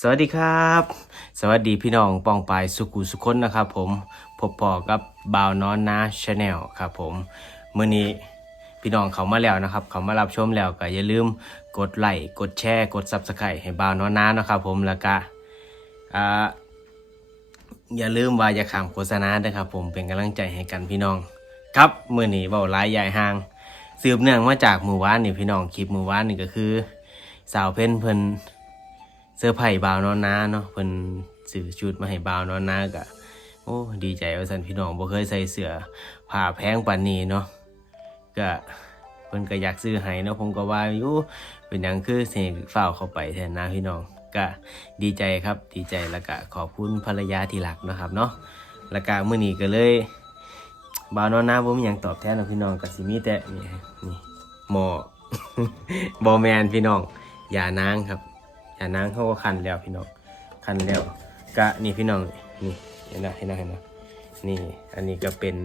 สวัสดีครับ สวัสดีพี่น้องปองปายสุกุสุคนนะครับผมพบปอกับบ่าวนอนนาชาแนลครับผมเมื่อนี้พี่น้องเขามาแล้วนะครับ เขามารับชมแล้วก็อย่าลืมกดไลค์กดแชร์กดซับสไครต์ให้บ่าวนอนนานะครับผมแล้วก็อ่าอย่าลืมว่าอย่าขามโฆษณาด้วยครับผมเป็นกำลังใจให้กันพี่น้อง ครับเมื่อนี้เบาหลายใหญ่ห่าง สืบเนื่องมาจากมือวานนี่พี่น้องคลิปมือวานนี่ก็คือ สาวเพ่นเพิ่น เสื้อร์ไผ่บาวนอนนาเนาะเพิ่นซื้อชุดมาให้บาวนอนนากะโอ้ดีใจว่าสันพี่น้องบ่เคยใส่เสื้อผ้าแพงปานนี้เนาะก็เพิ่นก็อยากซื้อให้เนาะผมก็ว่าอยู่เป็นหยังคือสิฝ้าวเข้าไปแทนนะพี่น้องก็ดีใจครับดีใจแล้วก็ขอบคุณภรรยาที่รักนะครับเนาะแล้วก็มื้อนี้ก็เลยบาวนอนนาบ่มีหยังตอบแทนนาะพี่น้องก็สิมีแต่นี่นี่หมอบอแมนพี่น้องอย่านางครับ อย่านางเขาก็คันแล้วพี่น้องคันแล้วกะนี่พี่น้องนี่เห็นนะเห็นนะเห็นนะนี่อันนี้ก็เป็น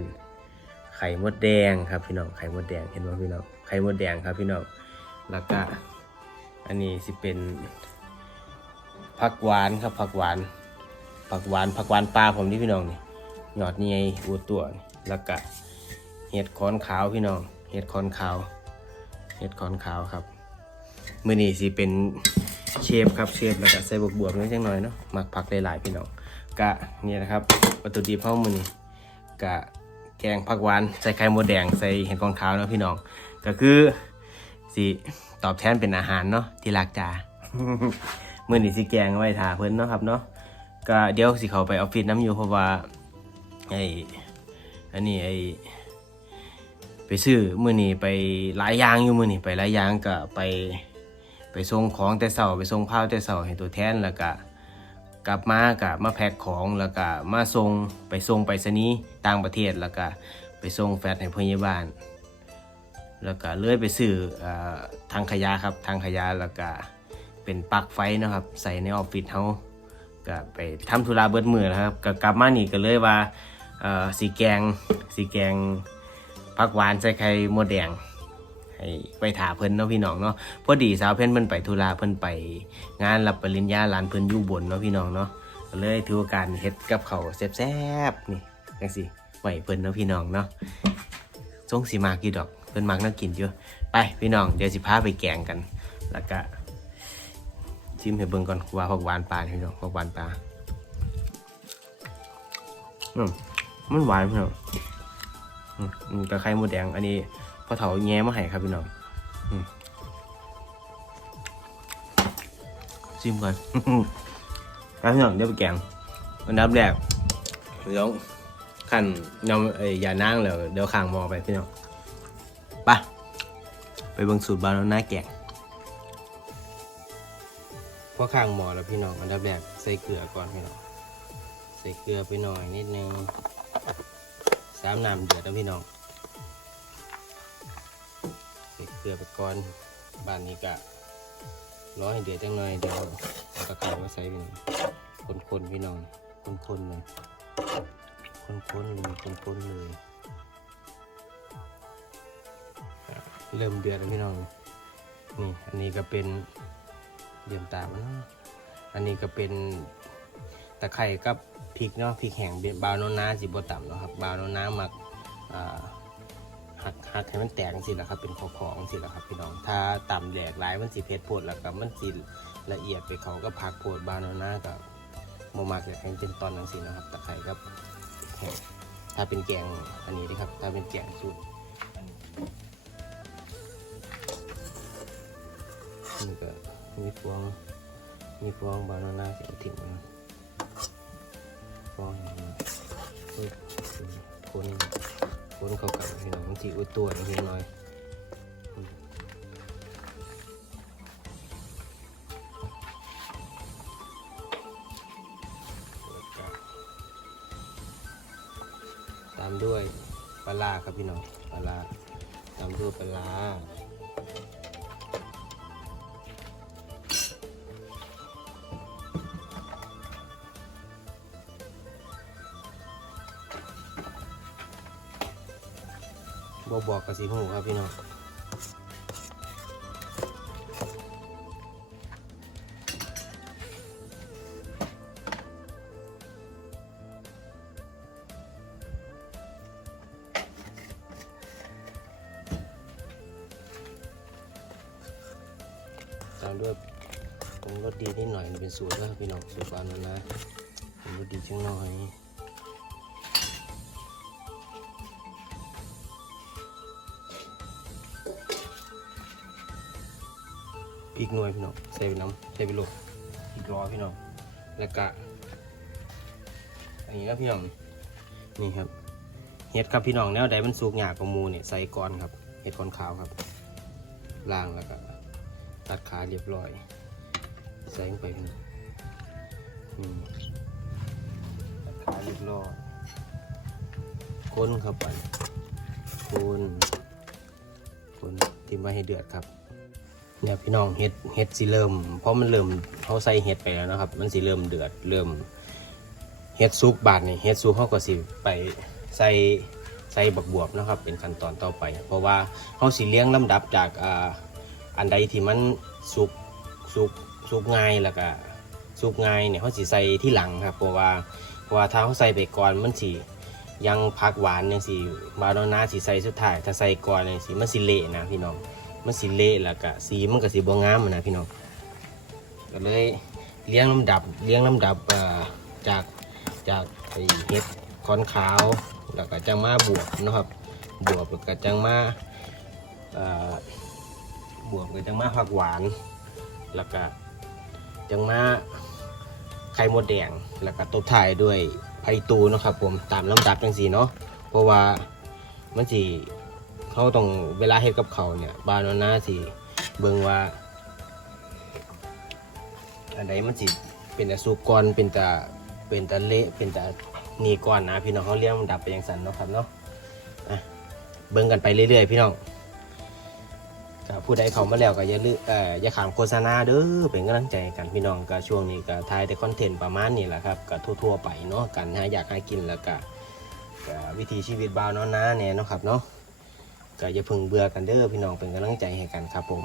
ไข่มดแดงครับพี่น้องไข่มดแดงเห็นไหมพี่น้องไข่มดแดงครับพี่น้องแล้วก็อันนี้สิเป็นผักหวานครับผักหวานผักหวานผักหวานปลาผมนี่พี่น้องนี่หยอดนี่ไงอูตัวนี่แล้วก็เห็ดขอนขาวพี่น้องเห็ดขอนขาวเห็ดขอนขาวครับมื่อนี้สิเป็น เชฟครับเชฟแล้วก็ใส่บวบวบๆนิดจังหน่อยเนาะหมักผักหลายๆพี่น้องกะนี่นะครับวัตถุดิบเฮามือนี้กะแกงผักหวานใส่ไข่มดแดงใส่เห็ดกองขาวเนาะพี่น้อง ก็คือสิตอบแทนเป็นอาหารเนาะที่รักจ้ามื้อนี้สิแกงไว้ทาเพิ่นเนาะครับเนาะก็เดี๋ยวสิเขาไปออฟฟิศน้ำอยู่เพราะว่าไออันนี้ไอไปซื้อมื้อนี้ไปหลายอย่างอยู่มื้อนี้ไปหลายอย่างก็ไป ไปส่งของแต่เช้าไปส่งข้าวแต่เช้าให้ตัวแทนแล้วก็กลับมาก็มาแพ็คของแล้วก็มาส่งไปส่งไปรษณีย์ต่างประเทศแล้วก็ไปส่งแฟตให้พยาบาล แล้วก็เลื่อยไปซื้อเอ่อทางขยะครับทางขยะแล้วก็เป็นปลั๊กไฟนะครับ ใส่ในออฟฟิศเฮาก็ไปทำธุระเบิดมือนะครับก็กลับมานี่ก็เลยว่าสีแกงสีแกงผักหวานใส่ไข่มดแดง ให้ไปถาเพิ่นเนาะพี่น้องเนาะพอดีสาวเพิ่นเพิ่นไปธุระเพิ่นไป งานรับปริญญาหลานเพิ่นอยู่บนเนาะพี่น้องเนาะก็เลยถือโอกาสเฮ็ดกับเขาแซ่บๆนี่จังซี่ไว้เพิ่นเนาะพี่น้องเนาะทรงสิมากอยู่ดอกเพิ่นมักน่ากินอยู่ไปพี่น้องเดี๋ยวสิพาไปแกงกัน แล้วก็ชิมให้เบิ่งก่อนว่าผักหวานปลาพี่น้องผักหวานปลาอืมมันหวานพี่น้องอืมอืมกับไข่มดแดงอันนี้ พอเถาแง้มาให้ครับพี่น้องอืมชิมก่อนครับพี่น้องเดี๋ยวไปแกงอันดับแรกเดี๋ยวขั้นยำไอ้ยานางแล้วเดี๋ยวข้างหมอไปพี่น้องไปไปเบิ่งสูตรบานาน่าแกงพอข้างหมอแล้วพี่น้องอันดับแรกใส่เกลือก่อนพี่น้องใส่เกลือไปหน่อยนิดนึงสามน้ำเดือดนะพี่น้อง เกลือไปก่อนบ้านนี้กะร้อให้เดือดจังหน่อยเดี๋ยวเอาตะไคร้มาใส่พี่น้องคนๆพี่น้องคนๆเลยคนๆเลยคนๆเลยเริ่มเดือดแล้วพี่น้องนี่อันนี้ก็เป็นเดือมตามนเนาะอันนี้ก็เป็นตะไคร้กับพริกเนาะพริกแห้งเบียบาโนนาสิบต่ำเนาะครับบาโนนาหมักอ่า หักหักให้มันแตกสิละครับ เป็นของๆสิละครับพี่น้อง ถ้าต่ำแหลกหลายมันสิเผ็ดโพดแล้วก็มันสิละเอียดไปเขาก็พักโพดบาวโนนากับโมมากเลยให้เป็นตอนนังสินะครับตะไคร้กับ ถ้าเป็นแกงอันนี้นะครับ ถ้าเป็นแกงสูตรนี่ก็มีฟองมีฟองบาวโนนาเสียถิ่นนะฟองปึ๊บคนคน เข้ากันพี่น้องจีอุดตัวนิดหน่อยตามด้วยปลาครับพี่น้องปลาตามด้วยปลา บ่บอกกับสีหูครับพี่น้องตามด้วยผงรสดีนิดหน่อยเป็นสูตรนะพี่น้องสูตรบานนั้นนะผงรสดีช่างน้อย พริกหน่วยพี่น้องใส่ไปน้ำใส่ไปลูกพริกร้อพี่น้องแล้วก็อันนี้แล้วพี่น้องนี่ครับเห็ดครับพี่น้องแนวใดมันสุกหยากกว่าหมูเนี่ยใส่ก้อนครับเห็ดก้อนขาวครับล้างแล้วก็ตัดขาเรียบร้อย ใส่ลงไปนี่น้อืมตัดขาเรียบร้อยคนครับไปคนคนทิ้งไว้ให้เดือดครับ เนี่ยพี่น้องเห็ดเห็ดสิเริ่ม เพราะมันเริ่มเขาใส่เห็ดไปแล้วนะครับ มันสิเริ่มเดือดเริ่มเห็ดซุกบาดนี่เห็ดซุกเขาก็สิไปใส่ใส่บักบวบนะครับ เป็นขั้นตอนต่อไป เพราะว่าเขาสิเลี้ยงลำดับจากอ่าอันใดที่มันสุกสุกสุกง่ายแล้วก็สุกง่ายเนี่ยเขาสิใส่ที่หลังครับเพราะว่าเพราะว่าถ้าเขาใส่ไปก่อนมันสิยังพักหวานยังสิบาโนนาสิใส่สุดท้ายถ้าใส่ก่อนเนี่ยสิมันสิเละนะพี่น้อง มันสิเละแล้วก็สีมันก็สิบ่งามนะพี่น้องก็เลยเลี้ยงลำดับเลี้ยงลำดับจากจากไอ้เห็ดคอนขาวแล้วก็จังมาบวบนะครับ บวบแล้วก็จังมาบวกกับจังมาผักหวาน แล้วก็จังมาไข่มดแดงแล้วก็ตบท้ายด้วยไผ่ตูนะครับผมตามลำดับจังสีเนาะเพราะว่ามันสี เขาต้องเวลาเฮ็ดกับเขาเนี่ยบานหน้าสีเบิ่งว่าอันใดมันสิเป็นแต่สุกก่อนเป็นแต่เป็นแต่เละเป็นแต่นี่ก่อนนะพี่น้องเขาเรียกลำดับไปอย่างสันเนาะครับเนาะอะเบิ่งกันไปเรื่อยๆ พี่น้องก็ผู้ใดเขามาแล้วก็อย่าลืมออย่าขามโฆษณาเด้อเป็นกำลังใจกันพี่น้องก็ช่วงนี้ก็ถ่ายแต่คอนเทนต์ประมาณนี้แหละครับก็ทั่วๆไปเนาะกันหาอยากใหากินแล้วก็วิถีชีวิตบ่าวนอนนาเนี่ยเนาะครับเนาะ ก็อย่าพึ่งเบื่อกันเด้อพี่น้องเป็นกำลังใจให้กันครับผม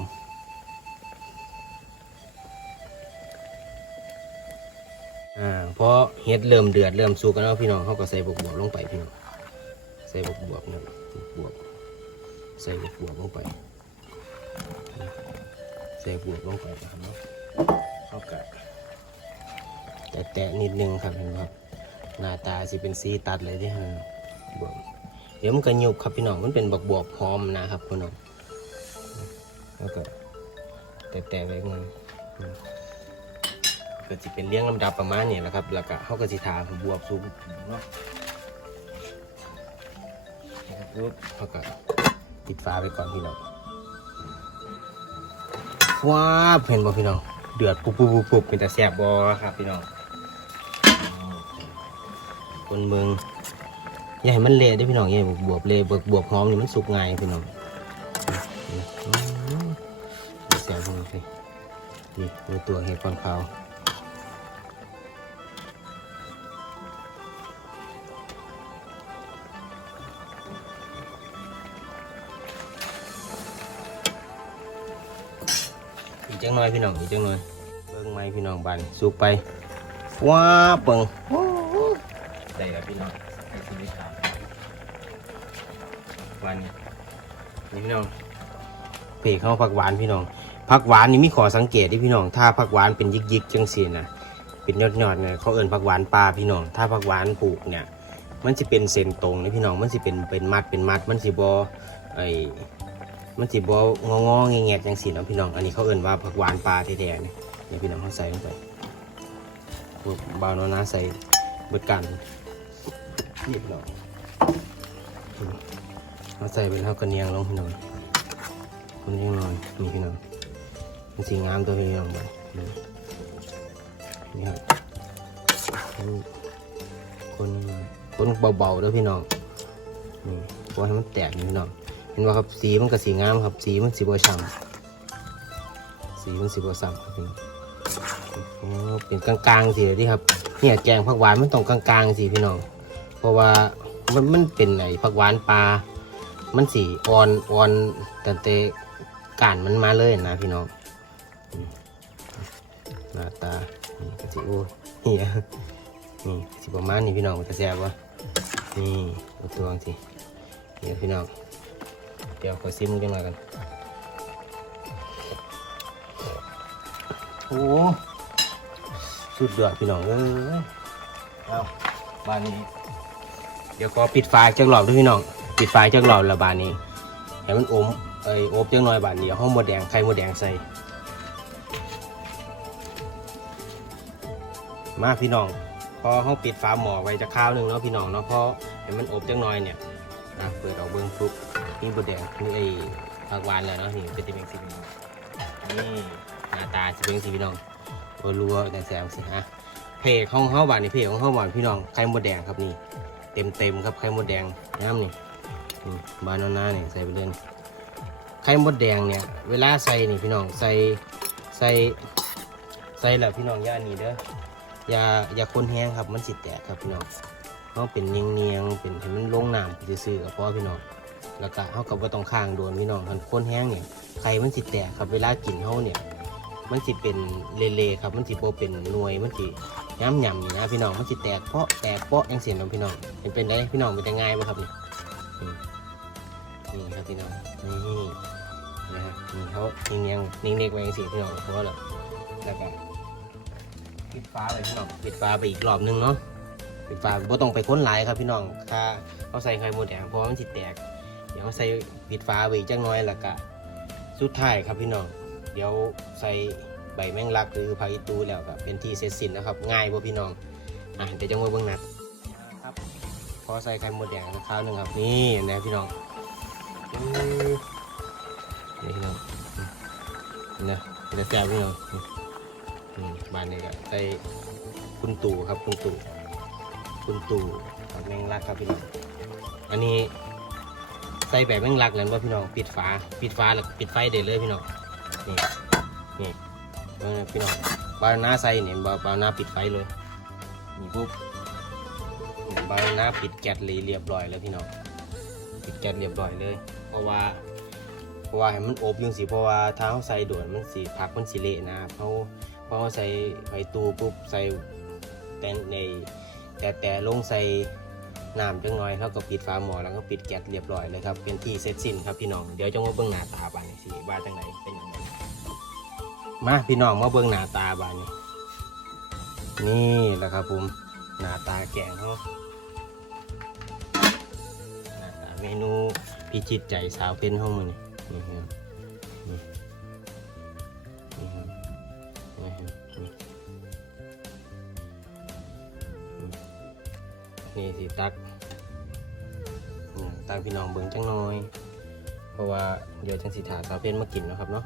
อ่าพอเฮ็ดเริ่มเดือดเริ่มสุกกันแล้วพี่น้องเขาก็ใส่บวบบวบลงไปพี่น้องใส่บวบบวบนะบวบใส่บวบบวบลงไปใส่บวกลงไปนะครับเนาะเข้ากับแต่แตะนิดนึงครับเห็นไหมครับหน้าตาสิเป็นสีตัดเลยที่ฮะบวก เดี๋ยวมันก็ยุบครับพี่น้องมันเป็นบักบวบพร้อมนะครับพี่น้องแล้วก็แตะๆไว้ก่อนก็จะเป็นเลี้ยงลำดับประมาณนี้แหละครับ แล้วก็เขาก็สิทาบวบสูงเนาะปุ๊บเขาก็ปิดฝาไปก่อนพี่น้องว้าเห็นบ่พี่น้องเดือดปุบปุ๊บปุ๊บปุ๊บเป็นแต่แสบบอครับพี่น้องคนเมือง อย่าให้มันเละด้พี่น้องอย่าให้บวบเละบวบบวบหอมนี่มันสุกง่ายพี่น้องอืมแสบพี่น้องสินี่ดูตัวเห็ดก้อนขาวอีกจังหน่อยพี่น้องอีกจังหน่อยเบิ่งไม้พี่น้องบานสุกไปว้าเปิงได้แล้วพี่น้อง ส่ชีวิตครับวันนี้นี่พี่น้องเปีกเข้าผักหวานพี่น้องผักหวานนี่มีขอสังเกตที่พี่น้อง ถ้าผักหวานเป็นยิกๆจังสีนะเป็นยอดๆเนี่ยเขาเอิ้นผักหวานปลาพี่น้อง ถ้าผักหวานปลูกเนี่ย มันจะเป็นเส้นตรงนะพี่น้อง มันจะเป็นเป็นมัดเป็นมัด มันสิบอไอมันสิบงองอแงะๆจังสีนะพี่น้อง อันนี้เขาเอิ่นว่าผักหวานปลาแท้ๆเนี่ยเดี๋ยวพี่น้องเขาใส่ลงไปพวกบาวโนนาใส่เบิดกัน นี่พี่น้องเขาใส่ไปแล้วก็เนียงลงพี่น้องคนยิ่งหน่อยนี่พี่น้องมันสีงามตัวพี่น้องไปนี่ครับคนคนเบาๆด้วยพี่น้องนี่เพราะให้มันแตกพี่น้องเห็นว่าครับสีมันก็สีงามครับ สีมันสีบัวช่ำสีมันสีบัวซ้ำครับพี่น้องเป็นกลางๆสีเลยที่ครับเนี่ยแกงผักหวานมันต้องกลางๆสีพี่น้อง เพราะว่ามันมันเป็นไอ้ผักหวานปลา มันสีอ่อนอ่อนแต่เตะก่านมันมาเลยนะพี่น้องมหน้าตานี่ก็สิโอ้เฮียนี่สิประมาณนี้พี่น้องมันจะแซ่บวะนี่เอาตัวสินี่พี่น้องเดี๋ยวขอซิมกันหน่อยกันโอ้สุดยอดพี่น้องเอ้ยเอาบ้านนี้ เดี๋ยวก็ปิดไฟจักรอบด้วยพี่น้อง ปิดไฟจักรอบล้วบ้านนี้ ให้มันอมเอ้ยอบจังหน่อยบานเดียวห้องมดแดงไข่มดแดงใส่ มาพี่น้อง พอห้องปิดฝาหม้อไว้จะข้าวหนึ่งเนาะพี่น้องเนาะพอให้มันอบจังหน่อยเนี่ยอะเปิดออกเบิ้งปุ๊บนี่มดแดงนี่ไอ้ผักหวานเลยเนาะนี่เป็นติเมงสีพี่น้องนี่หน้าตาจะเป็นสีพี่น้องรัวแต่แสงสิฮะเพจของเฮาบานนี่เพจของเฮาบานพี่น้องไข่มดแดงครับนี่ เต็มๆครับไข่มดแดงน้ำนี่บานหน้าเนี่ยใส่ไปเลยไข่มดแดงเนี่ยเวลาใส่นี่พี่น้องใส่ใส่ใส่แล้วพี่น้องย่านนี้เด้ออย่าอย่าคนแห้งครับมันสิแตกครับพี่น้องเขาเป็นเนียงเนียงๆเป็นให้มันลงน้ำซื่อๆกับพ่อพี่น้องแล้วก็เขากับว่าต้องข้างโดนพี่น้องทันคนแห้งเนี่ยไข่มันสิแตกครับเวลากินเขาเนี่ย มันสิเป็นเละๆครับ มันสิโปเป็นหน่วย มันสิย้ำยำนี่นะพี่น้อง มันสิแตกเพาะแตกเปาะยังเสียนองพี่น้อง เห็นเป็นได้พี่น้องเป็นยังไงบ้างครับนี่นี่นี่ครับพี่น้อง นี่นะฮะนี่เขาเนียงนิ่งๆไว้ยังสิพี่น้องเพราะว่าแล้วแล้วก็ปิดฟ้าไปพี่น้องปิดฟ้าไปอีกรอบนึงเนาะปิดฟ้าบ่ต้องไปค้นหลายครับพี่น้อง ถ้าเขาใส่ไข่มดแดงเพราะมันสิแตก เดี๋ยวใส่ปิดฟ้าไปจักหน้อยแล้วก็สุดท้ายครับพี่น้อง เดี๋ยวใส่ใบแมงลักหรือผักอีตูแล้วก็เป็นที่เสร็จสิ้นนะครับ ง่ายบ่พี่น้องอะเดี๋ยวจะมาเบิ่งนัดครับพอใส่ไข่มดแดงสักคราวหนึ่งครับนี่นะพี่น้องอื้อนี่พี่น้องนี่นะเดี๋ยวแซ่บพี่น้องนี่อืมบ้านนี้ก็ใส่คุณตู่ครับคุณตู่คุณตู่กับแมงลักครับพี่น้องอันนี้ใส่แบบแมงลักเลยว่าพี่น้องปิดฝาปิดฝาแล้วปิดไฟเด็ดเลยพี่น้อง นี่นี่เออพี่น้องบาร์นาใส่เนี่ยบาบาร์นาปิดไฟเลยนี่ปุ๊บบาร์นาปิดแก๊สเลยเรียบร้อยแล้วพี่น้องปิดแก๊สเรียบร้อยเลย เพราะว่าเพราะว่าให้มันอบยังสิเพราะว่าถ้าเขาใส่ด่วนมันสีผักมันสิเละนะครับเขาเพราะเขาใส่ไฟตูปุ๊บใส่แต่ในแต่แต่ลงใส่น้ำจังน้อยเขาก็ปิดฝาหม้อแล้วก็ปิดแก๊สเรียบร้อยเลยครับเป็นที่เสร็จสิ้นครับพี่น้องเดี๋ยวจะมาเบิ่งหน้าตาบานสิว่าจังไหนเป็นยังไง มาพี่น้องมาเบิ่งหน้าตาบานนี้นี่แหละครับผมหน้าตาแกงเขาหน้าตาเมนูพิจิตใจสาวเป็นห้องมือนี่นี่ครับนี่นี่ครับนี่ครับนี่นี่สิตักตักพี่น้องเบิ่งจังน่อย เพราะว่าเดี๋ยวจังสิถาสาวเป็นมากินนะครับเนาะ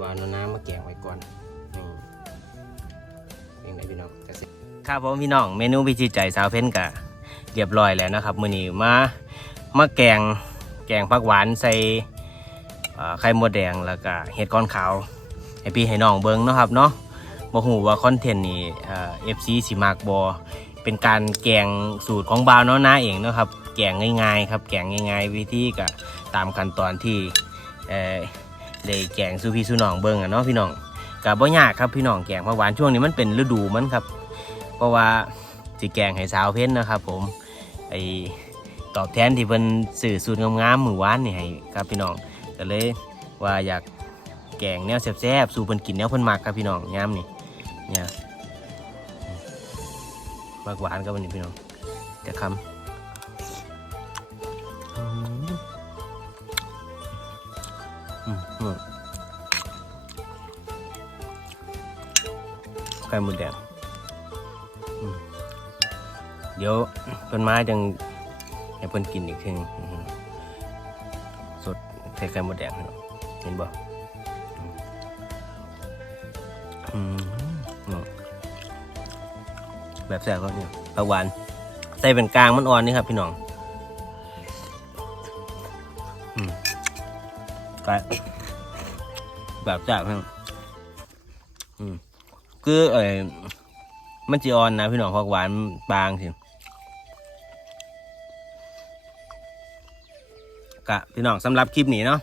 วานเอาน้ำมาแกงไว้ก่อนนี่เป็นไงพี่น้องกระสิครับผมพี่น้องเมนูพิจิตใจสาวเพ้นกะเรียบร้อยแล้วนะครับมื้อนี้มามาแกงแกงผักหวานใส่ไข่มดแดงแล้วก็เห็ดก้อนขาวให้พี่ให้น้องเบิ้งเนาะครับเนาะบ่ฮู้ว่าคอนเทนต์นี้อ่า FC สิมากบ่เป็นการแกงสูตรของบาวเนาะนาเองนะครับแกงง่ายๆครับแกงง่ายๆ วิธีก็ตามขั้นตอนที่ เอ่อได้แกงซูพี่ซูน้องเบิ่งอะเนาะพี่น้องกับบ่ยากครับพี่น้องแกงผักหวานช่วงนี้มันเป็นฤดูมันครับ เพราะว่าสิแกงให้สาวเพ้นนะครับ ผมไอตอบแทนที่เพิ่นสื่อสูตรงามๆมือวานนี่ให้ครับพี่น้องก็เลยว่าอยากแกงแนวแซ่บๆสู่เพิ่นกินแนวเพิ่นมักครับพี่น้องยามนี่เนี่ยมักหวานครับวันนี้พี่น้องจะคำ ไข่หมดแดงเดี๋ยวต้นไม้จังให้เพิ่นกินอีกทีหนึ่งสดใส่ไข่หมดแดงให้เนาะเห็นบ่อืมอืมแบบแซ่บก็เนี่ยปลาหวานใส่เป็นกลางมันอ่อนนี่ครับพี่น้อง ก็แบบแซ่บครับอืมคือเอ้ยมันจีออนนะพี่น้องผักหวานบางสิกะพี่น้องสำหรับคลิปนี้เนาะ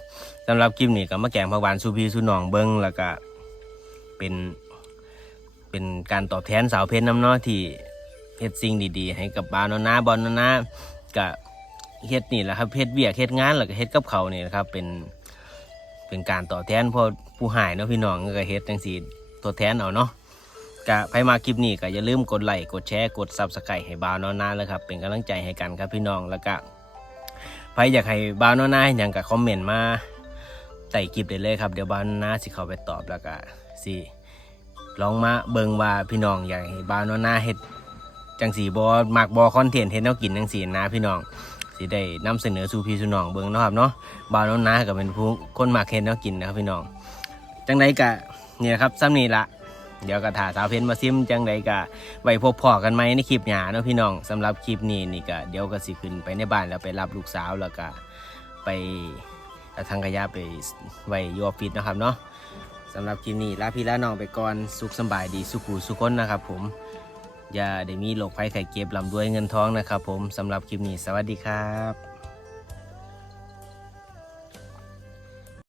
สำหรับคลิปนี้ก็มาแกงผักหวานสูพีสูน้องเบิ้งแล้วก็เป็นเป็นการตอบแทนสาวเพชรน้ำเนาะที่เฮ็ดสิ่งดีๆ ให้กับบาวนานาบอลนานาก็เฮ็ดนี่แหละครับเฮ็ดเบียกเฮ็ดงานแล้วก็เฮ็ดกับเขานี่นะครับเป็น เป็นการตอบแทนพอผู้หายเนาะพี่น้องก็เฮ็ดจังสีตัวแทนเอาเนาะกะใครมาคลิปนี้ก็อย่าลืมกดไลค์กดแชร์กดซับสไครต์ให้บ่าวนอนนาเลยครับเป็นกำลังใจให้กันครับพี่น้องแล้วก็ใครอยากให้บ่าวนอนนาอย่างกับคอมเมนต์มาใต้คลิปได้เลยครับเดี๋ยวบ่าวนอนาสิเข้าไปตอบแล้วก็สิลองมาเบิ่งว่าพี่น้องอยากให้บ่าวนอนนาเฮ็ดจังสีบอมักบอคอนเทนต์เฮ็ดแนวกินจังสีนะพี่น้อง สิได้นำเสนอสู่พี่สู่น้องเบิ่งนะครับเนาะบ่าวนอนนาก็เป็นผู้คนมักเฮ็ดแนวกินนะครับพี่น้องจังใดกะเนี่ยครับซ้ำนี่ละเดี๋ยวกะถาสาวเพนมาซิมจังใดกะไว้พบพอกันไหมในคลิปหนาเนาะพี่น้องสำหรับคลิปนี้นี่กะเดี๋ยวก็สิขึ้นไปในบ้านแล้วไปรับลูกสาวแล้วก็ไปเอาทางขยะไปไว้ยูออฟฟิศนะครับเนาะสำหรับคลิปนี้ลาพี่ลาน้องไปก่อนสุขสบายดีสุขุสุขคนนะครับผม อย่าได้มีโรคภัยไข้เจ็บลำด้วยเงินท้องนะครับผมสำหรับคลิปนี้สวัสดีครับ